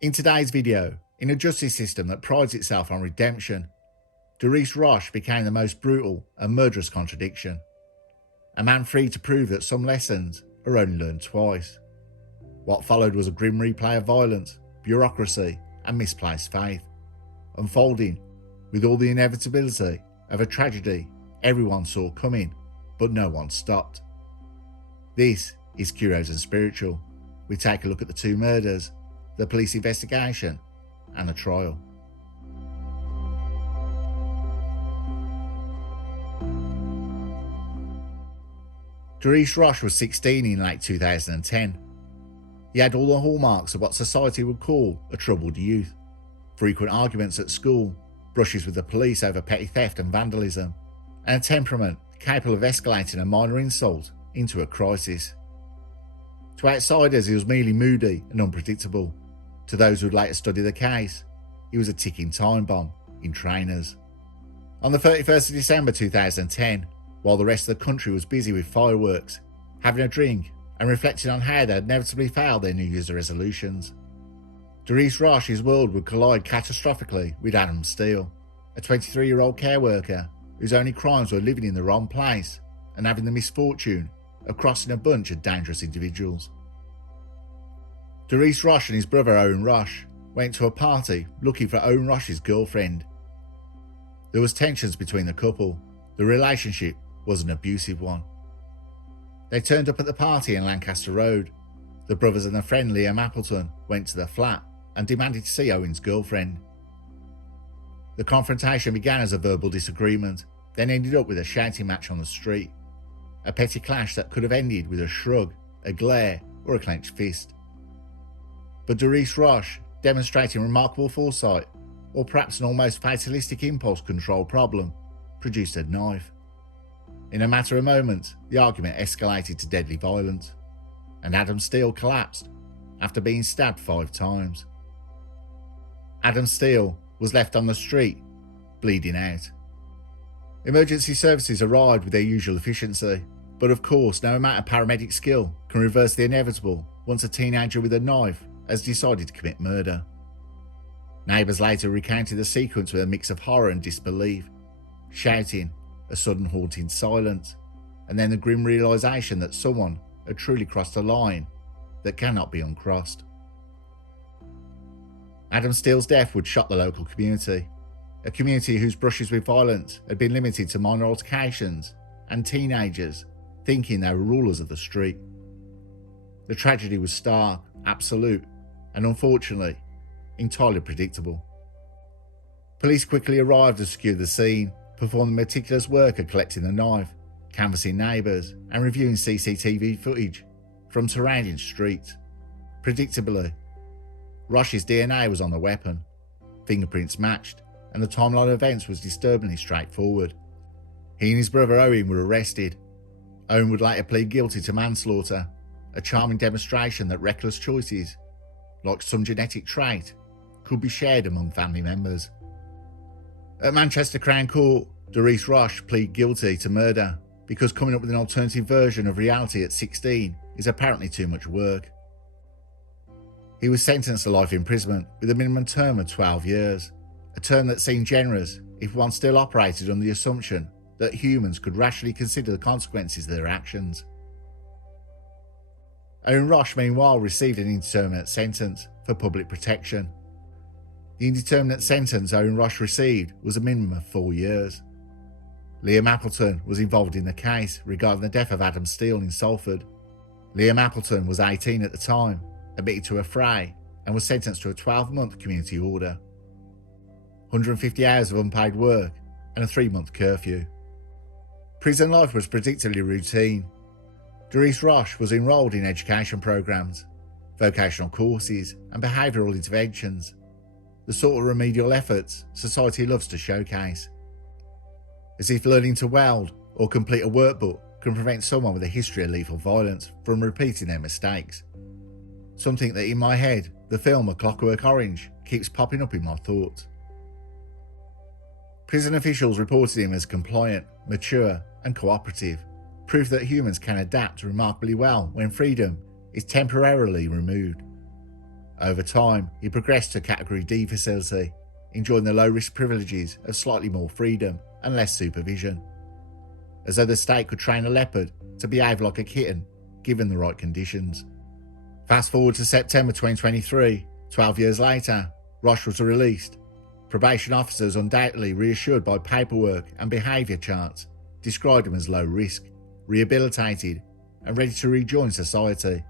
In today's video, in a justice system that prides itself on redemption, Direece Roche became the most brutal and murderous contradiction. A man free to prove that some lessons are only learned twice. What followed was a grim replay of violence, bureaucracy and misplaced faith, unfolding with all the inevitability of a tragedy everyone saw coming, but no one stopped. This is Curios&Spiritual. We take a look at the two murders, the police investigation, and the trial. Direece Roche was 16 in late 2010. He had all the hallmarks of what society would call a troubled youth. Frequent arguments at school, brushes with the police over petty theft and vandalism, and a temperament capable of escalating a minor insult into a crisis. To outsiders, he was merely moody and unpredictable. To those who would later study the case, he was a ticking time bomb in trainers. On the 31st of December 2010, while the rest of the country was busy with fireworks, having a drink, and reflecting on how they had inevitably failed their New Year's resolutions, Direece Roche's world would collide catastrophically with Adam Steele, a 23-year-old care worker whose only crimes were living in the wrong place and having the misfortune of crossing a bunch of dangerous individuals. Direece Roche and his brother Owen Roche went to a party looking for Owen Roche's girlfriend. There was tensions between the couple. The relationship was an abusive one. They turned up at the party in Lancaster Road. The brothers and their friend Liam Appleton went to the flat and demanded to see Owen's girlfriend. The confrontation began as a verbal disagreement, then ended up with a shouting match on the street. A petty clash that could have ended with a shrug, a glare, or a clenched fist. But Direece Roche, demonstrating remarkable foresight, or perhaps an almost fatalistic impulse control problem, produced a knife. In a matter of moments, the argument escalated to deadly violence, and Adam Steele collapsed after being stabbed 5 times. Adam Steele was left on the street, bleeding out. Emergency services arrived with their usual efficiency, but of course no amount of paramedic skill can reverse the inevitable once a teenager with a knife has decided to commit murder. Neighbours later recounted the sequence with a mix of horror and disbelief, shouting, a sudden haunting silence, and then the grim realisation that someone had truly crossed a line that cannot be uncrossed. Adam Steele's death would shock the local community, a community whose brushes with violence had been limited to minor altercations and teenagers thinking they were rulers of the street. The tragedy was stark, absolute, and unfortunately, entirely predictable. Police quickly arrived to secure the scene, performed the meticulous work of collecting the knife, canvassing neighbours, and reviewing CCTV footage from surrounding streets. Predictably, Roche's DNA was on the weapon, fingerprints matched, and the timeline of events was disturbingly straightforward. He and his brother Owen were arrested. Owen would later plead guilty to manslaughter, a charming demonstration that reckless choices, like some genetic trait, could be shared among family members. At Manchester Crown Court, Direece Roche pleaded guilty to murder because coming up with an alternative version of reality at 16 is apparently too much work. He was sentenced to life imprisonment with a minimum term of 12 years, a term that seemed generous if one still operated on the assumption that humans could rationally consider the consequences of their actions. Owen Roche, meanwhile, received an indeterminate sentence for public protection. The indeterminate sentence Owen Roche received was a minimum of 4 years. Liam Appleton was involved in the case regarding the death of Adam Steele in Salford. Liam Appleton was 18 at the time, admitted to a fray, and was sentenced to a 12-month community order, 150 hours of unpaid work, and a 3-month curfew. Prison life was predictably routine. Direece Roche was enrolled in education programs, vocational courses, and behavioural interventions, the sort of remedial efforts society loves to showcase. As if learning to weld or complete a workbook can prevent someone with a history of lethal violence from repeating their mistakes. Something that in my head, the film A Clockwork Orange keeps popping up in my thoughts. Prison officials reported him as compliant, mature, and cooperative, proof that humans can adapt remarkably well when freedom is temporarily removed. Over time, he progressed to Category D facility, enjoying the low-risk privileges of slightly more freedom and less supervision. As though the state could train a leopard to behave like a kitten, given the right conditions. Fast forward to September 2023, 12 years later, Roche was released. Probation officers, undoubtedly reassured by paperwork and behaviour charts, described him as low risk, rehabilitated, and ready to rejoin society.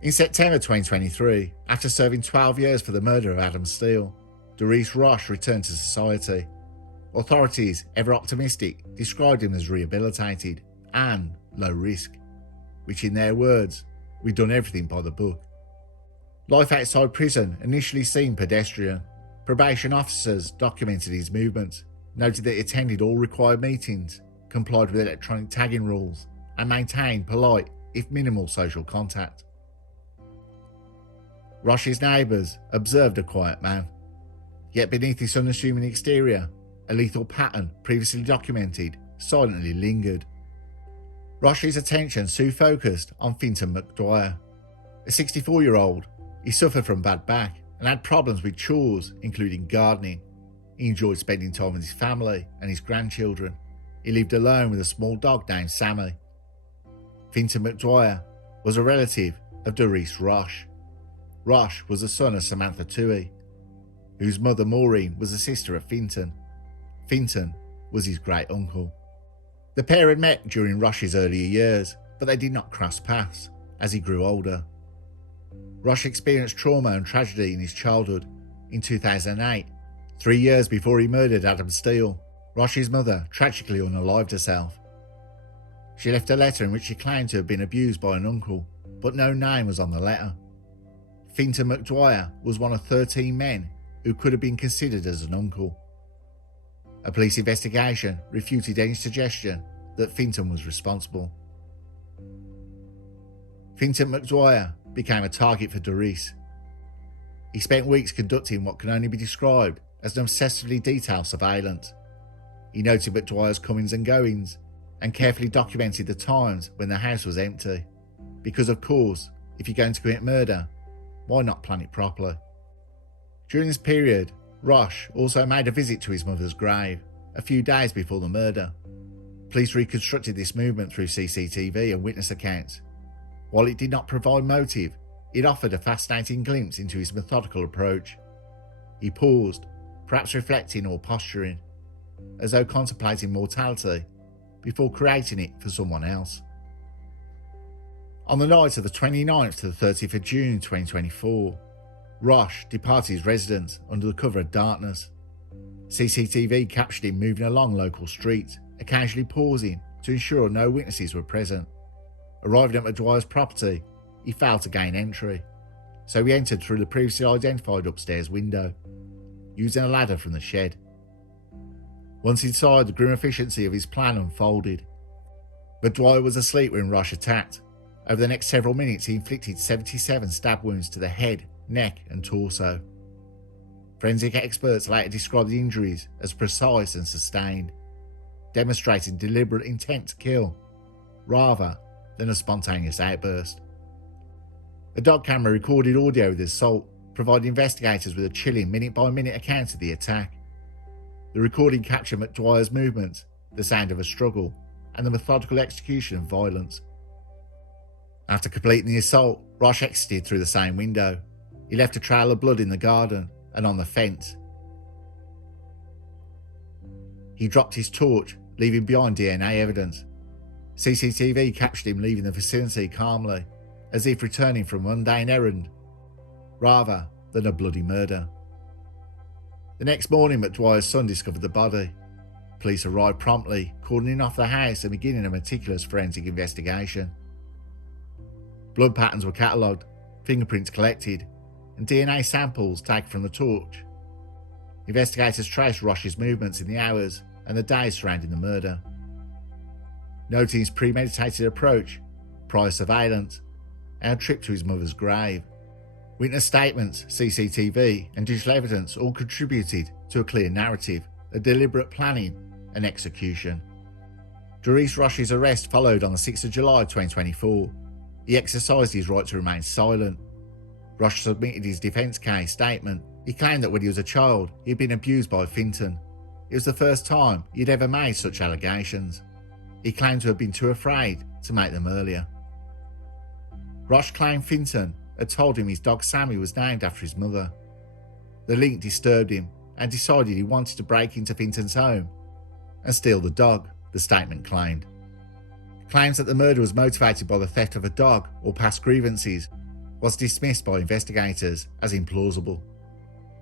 In September 2023, after serving 12 years for the murder of Adam Steele, Direece Roche returned to society. Authorities, ever optimistic, described him as rehabilitated and low risk, which in their words, "We've done everything by the book." Life outside prison initially seemed pedestrian. Probation officers documented his movements, noted that he attended all required meetings, complied with electronic tagging rules, and maintained polite, if minimal, social contact. Roche's neighbours observed a quiet man, yet beneath his unassuming exterior, a lethal pattern previously documented silently lingered. Roche's attention soon focused on Fintan McDwyer. A 64-year-old, he suffered from bad back and had problems with chores, including gardening. He enjoyed spending time with his family and his grandchildren. He lived alone with a small dog named Sammy. Fintan McDwyer was a relative of Direece Roche. Roche was the son of Samantha Toohey, whose mother Maureen was a sister of Fintan. Fintan was his great-uncle. The pair had met during Roche's earlier years, but they did not cross paths as he grew older. Roche experienced trauma and tragedy in his childhood. In 2008, 3 years before he murdered Adam Steele, Roche's mother tragically unalived herself. She left a letter in which she claimed to have been abused by an uncle, but no name was on the letter. Fintan McDwyer was one of 13 men who could have been considered as an uncle. A police investigation refuted any suggestion that Fintan was responsible. Fintan McDwyer became a target for Direece. He spent weeks conducting what can only be described as an obsessively detailed surveillance. He noted McDwyer's comings and goings and carefully documented the times when the house was empty. Because of course, if you're going to commit murder, why not plan it properly? During this period, Roche also made a visit to his mother's grave a few days before the murder. Police reconstructed this movement through CCTV and witness accounts. While it did not provide motive, it offered a fascinating glimpse into his methodical approach. He paused, perhaps reflecting or posturing, as though contemplating mortality before creating it for someone else. On the night of the 29th to the 30th of June 2024, Roche departed his residence under the cover of darkness. CCTV captured him moving along local streets, occasionally pausing to ensure no witnesses were present. Arriving at McDwyer's property, he failed to gain entry, so he entered through the previously identified upstairs window, using a ladder from the shed. Once inside, the grim efficiency of his plan unfolded. McDwyer was asleep when Roche attacked. Over the next several minutes, he inflicted 77 stab wounds to the head, neck and torso. Forensic experts later described the injuries as precise and sustained, demonstrating deliberate intent to kill, rather than a spontaneous outburst. A dog camera recorded audio of the assault, providing investigators with a chilling minute-by-minute account of the attack. The recording captured McDwyer's movements, the sound of a struggle, and the methodical execution of violence. After completing the assault, Roche exited through the same window. He left a trail of blood in the garden and on the fence. He dropped his torch, leaving behind DNA evidence. CCTV captured him leaving the vicinity calmly, as if returning from a mundane errand, rather than a bloody murder. The next morning, McDwyer's son discovered the body. Police arrived promptly, cordoning off the house and beginning a meticulous forensic investigation. Blood patterns were catalogued, fingerprints collected, and DNA samples taken from the torch. Investigators traced Roche's movements in the hours and the days surrounding the murder. Noting his premeditated approach, prior surveillance, and a trip to his mother's grave, Witness statements, CCTV and digital evidence all contributed to a clear narrative, a deliberate planning and execution. Direece Roche's arrest followed on the 6th of July 2024. He exercised his right to remain silent. Roche submitted his defence case statement. He claimed that when he was a child, he had been abused by Finton. It was the first time he'd ever made such allegations. He claimed to have been too afraid to make them earlier. Roche claimed Finton had told him his dog Sammy was named after his mother. The link disturbed him and decided he wanted to break into Finton's home and steal the dog, the statement claimed. Claims that the murder was motivated by the theft of a dog or past grievances was dismissed by investigators as implausible.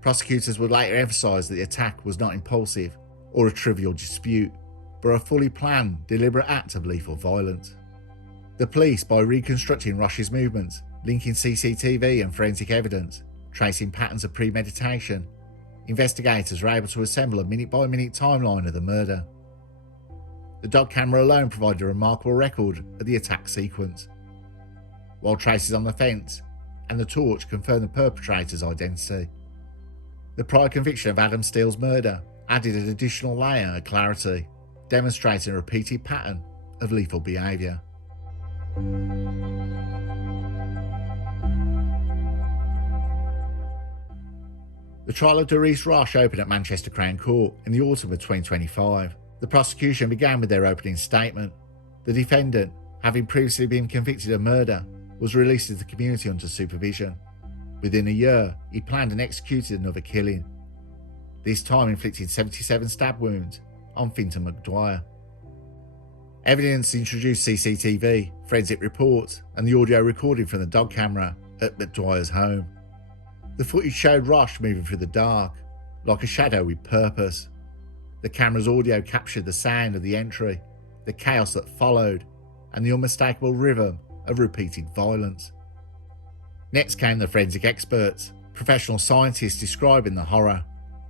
Prosecutors would later emphasise that the attack was not impulsive or a trivial dispute, but a fully planned, deliberate act of lethal violence. The police, by reconstructing Roche's movements, linking CCTV and forensic evidence, tracing patterns of premeditation, investigators were able to assemble a minute-by-minute timeline of the murder. The dog camera alone provided a remarkable record of the attack sequence, while traces on the fence and the torch confirmed the perpetrator's identity. The prior conviction of Adam Steele's murder added an additional layer of clarity, demonstrating a repeated pattern of lethal behaviour. The trial of Direece Roche opened at Manchester Crown Court in the autumn of 2025. The prosecution began with their opening statement. The defendant, having previously been convicted of murder, was released to the community under supervision. Within a year, he planned and executed another killing, this time inflicting 77 stab wounds on Finton McDwyer. Evidence introduced CCTV, forensic reports, and the audio recording from the dog camera at McDwyer's home. The footage showed Roche moving through the dark, like a shadow with purpose. The camera's audio captured the sound of the entry, the chaos that followed, and the unmistakable rhythm of repeated violence. Next came the forensic experts, professional scientists describing the horror.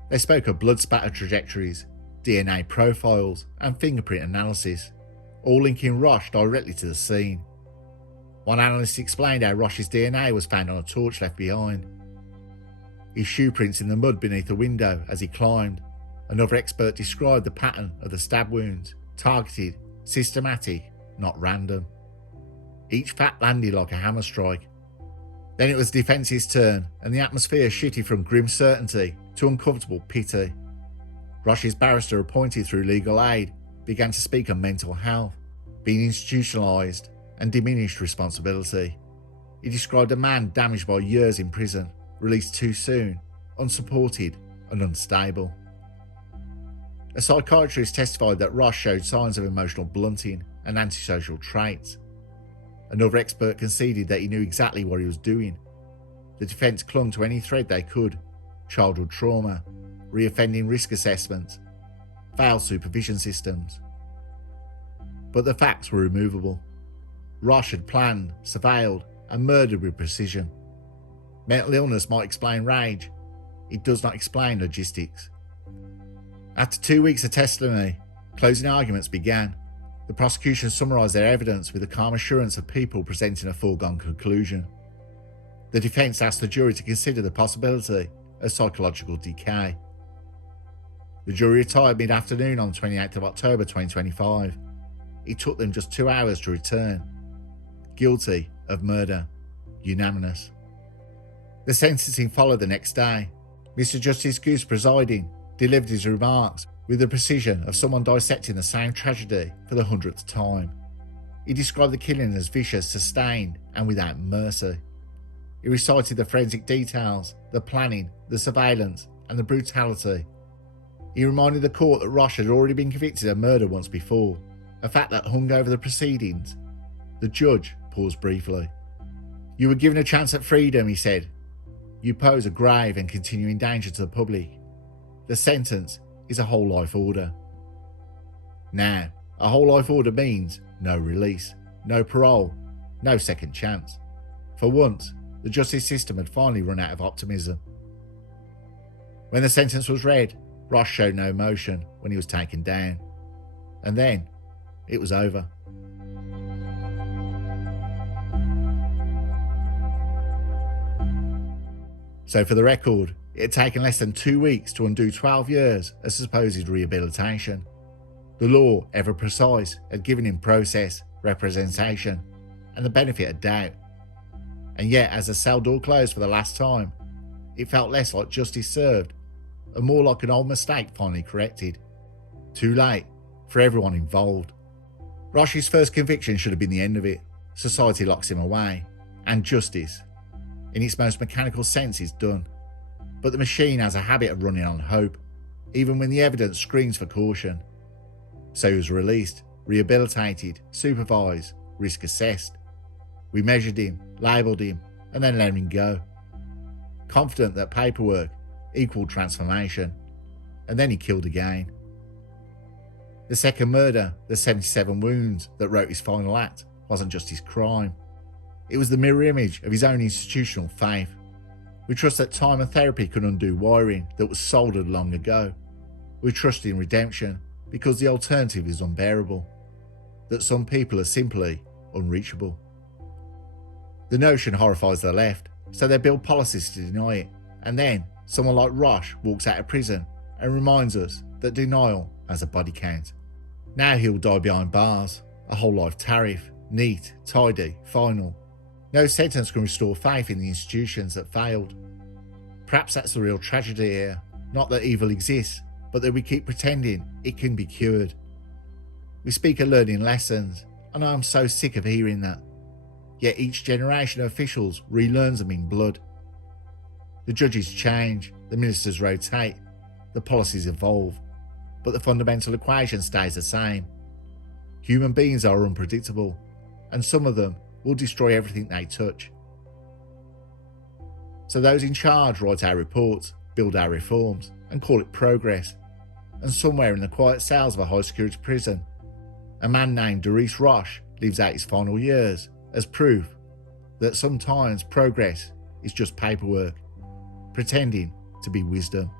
They spoke of blood spatter trajectories, DNA profiles, and fingerprint analysis, all linking Roche directly to the scene. One analyst explained how Roche's DNA was found on a torch left behind. His shoe prints in the mud beneath the window as he climbed. Another expert described the pattern of the stab wounds, targeted, systematic, not random. Each fact landed like a hammer strike. Then it was the defence's turn, and the atmosphere shifted from grim certainty to uncomfortable pity. Roche's barrister, appointed through legal aid, began to speak on mental health, being institutionalised, and diminished responsibility. He described a man damaged by years in prison, released too soon, unsupported, and unstable. A psychiatrist testified that Roche showed signs of emotional blunting and antisocial traits. Another expert conceded that he knew exactly what he was doing. The defence clung to any thread they could: childhood trauma, reoffending risk assessments, failed supervision systems. But the facts were immovable. Roche had planned, surveilled, and murdered with precision. Mental illness might explain rage. It does not explain logistics. After 2 weeks of testimony, closing arguments began. The prosecution summarised their evidence with the calm assurance of people presenting a foregone conclusion. The defence asked the jury to consider the possibility of psychological decay. The jury retired mid-afternoon on the 28th of October 2025. It took them just 2 hours to return. Guilty of murder. Unanimous. The sentencing followed the next day. Mr. Justice Goose, presiding, delivered his remarks with the precision of someone dissecting the same tragedy for the 100th time. He described the killing as vicious, sustained, and without mercy. He recited the forensic details, the planning, the surveillance, and the brutality. He reminded the court that Roche had already been convicted of murder once before, a fact that hung over the proceedings. The judge paused briefly. "You were given a chance at freedom," he said. "You pose a grave and continuing danger to the public. The sentence is a whole life order." Now, a whole life order means no release, no parole, no second chance. For once, the justice system had finally run out of optimism. When the sentence was read, Roche showed no emotion when he was taken down. And then, it was over. So for the record, it had taken less than 2 weeks to undo 12 years of supposed rehabilitation. The law, ever precise, had given him process, representation, and the benefit of doubt. And yet, as the cell door closed for the last time, it felt less like justice served, and more like an old mistake finally corrected. Too late for everyone involved. Roche's first conviction should have been the end of it. Society locks him away, and justice, in its most mechanical sense, is done. But the machine has a habit of running on hope, even when the evidence screams for caution. So he was released, rehabilitated, supervised, risk assessed. We measured him, labelled him, and then let him go. Confident that paperwork equaled transformation, and then he killed again. The second murder, the 77 wounds that wrote his final act, wasn't just his crime. It was the mirror image of his own institutional faith. We trust that time and therapy can undo wiring that was soldered long ago. We trust in redemption because the alternative is unbearable. That some people are simply unreachable. The notion horrifies the left, so they build policies to deny it, and then someone like Roche walks out of prison and reminds us that denial has a body count. Now he'll die behind bars, a whole life tariff, neat, tidy, final. No sentence can restore faith in the institutions that failed. Perhaps that's the real tragedy here, not that evil exists, but that we keep pretending it can be cured. We speak of learning lessons, and I'm so sick of hearing that. Yet each generation of officials relearns them in blood. The judges change, the ministers rotate, the policies evolve, but the fundamental equation stays the same. Human beings are unpredictable, and some of them will destroy everything they touch. So those in charge write our reports, build our reforms, and call it progress. And somewhere in the quiet cells of a high-security prison, a man named Direece Roche lives out his final years as proof that sometimes progress is just paperwork, pretending to be wisdom.